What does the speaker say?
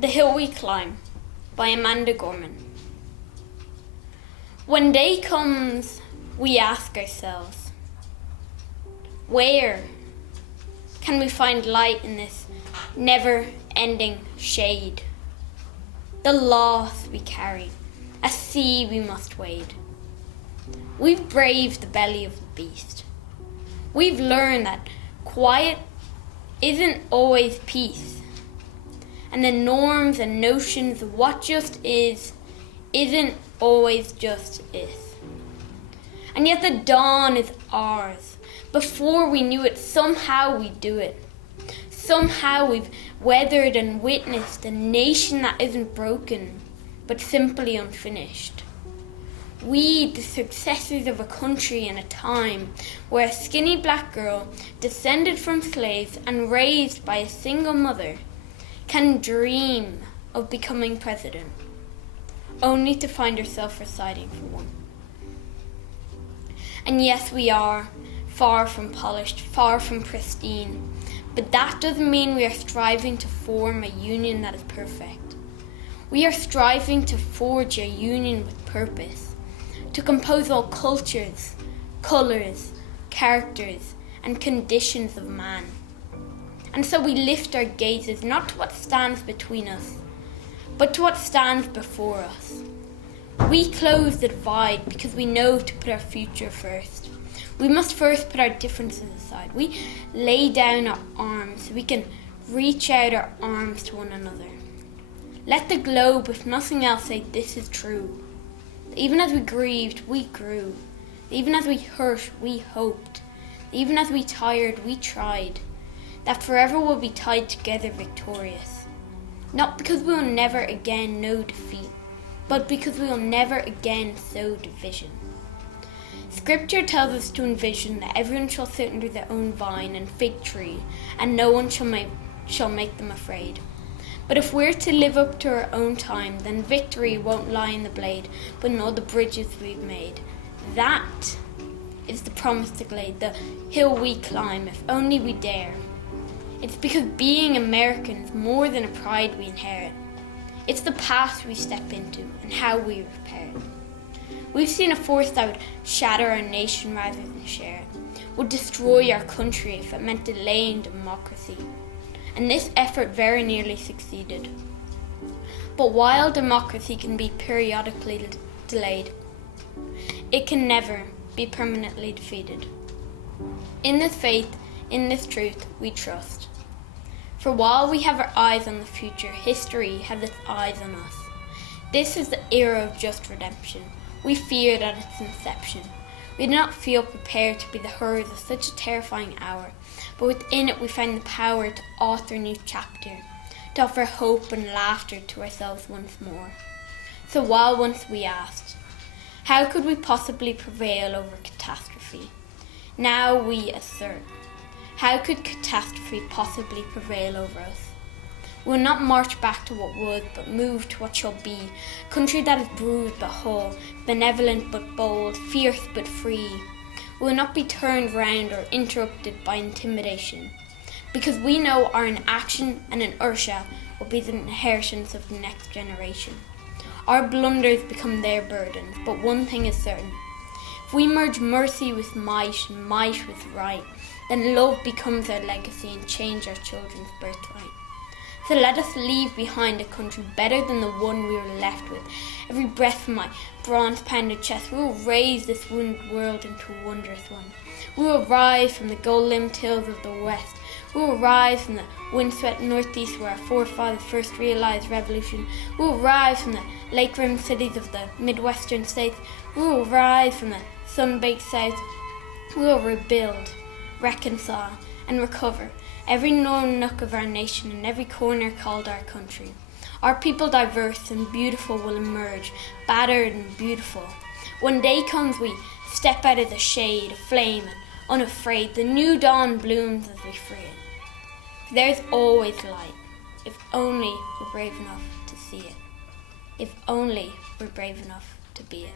The Hill We Climb by Amamda Gorman. When day comes, we ask ourselves, where can we find light in this never-ending shade? The loss we carry, a sea we must wade. We've braved the belly of the beast. We've learned that quiet isn't always peace. And the norms and notions of what just isn't always just is. And yet the dawn is ours. Before we knew it, somehow we do it. Somehow we've weathered and witnessed a nation that isn't broken, but simply unfinished. We, the successors of a country in a time where a skinny black girl, descended from slaves and raised by a single mother, can dream of becoming president, only to find herself reciting for one. And yes, we are far from polished, far from pristine, but that doesn't mean we are striving to form a union that is perfect. We are striving to forge a union with purpose, to compose all cultures, colours, characters, and conditions of man. And so we lift our gazes not to what stands between us, but to what stands before us. We close the divide because we know to put our future first. We must first put our differences aside. We lay down our arms so we can reach out our arms to one another. Let the globe, if nothing else, say this is true. Even as we grieved, we grew. Even as we hurt, we hoped. Even as we tired, we tried. That forever we'll be tied together victorious. Not because we will never again know defeat, but because we will never again sow division. Scripture tells us to envision that everyone shall sit under their own vine and fig tree, and no one shall make them afraid. But if we're to live up to our own time, then victory won't lie in the blade, but in all the bridges we've made. That is the promise to glade, the hill we climb, if only we dare. It's because being American is more than a pride we inherit. It's the path we step into and how we repair it. We've seen a force that would shatter our nation rather than share it, would destroy our country if it meant delaying democracy. And this effort very nearly succeeded. But while democracy can be periodically delayed, it can never be permanently defeated. In this faith, in this truth, we trust. For while we have our eyes on the future, history has its eyes on us. This is the era of just redemption. We feared at its inception. We did not feel prepared to be the heroes of such a terrifying hour, but within it we find the power to author a new chapter, to offer hope and laughter to ourselves once more. So while once we asked, how could we possibly prevail over catastrophe? Now we assert, how could catastrophe possibly prevail over us? We will not march back to what was, but move to what shall be. A country that is bruised but whole, benevolent but bold, fierce but free. We will not be turned round or interrupted by intimidation, because we know our inaction and inertia will be the inheritance of the next generation. Our blunders become their burdens, but one thing is certain. If we merge mercy with might and might with right, then love becomes our legacy and change our children's birthright. So let us leave behind a country better than the one we were left with. Every breath from my bronze-pounded chest, we will raise this wounded world into a wondrous one. We will rise from the gold-limbed hills of the west. We will rise from the windswept northeast where our forefathers first realized revolution. We will rise from the lake-rimmed cities of the midwestern states. We will rise from the sun-baked south. We will rebuild, reconcile, and recover every known nook of our nation and every corner called our country. Our people diverse and beautiful will emerge, battered and beautiful. When day comes we step out of the shade, aflame and unafraid. The new dawn blooms as we free it. There's always light, if only we're brave enough to see it. If only we're brave enough to be it.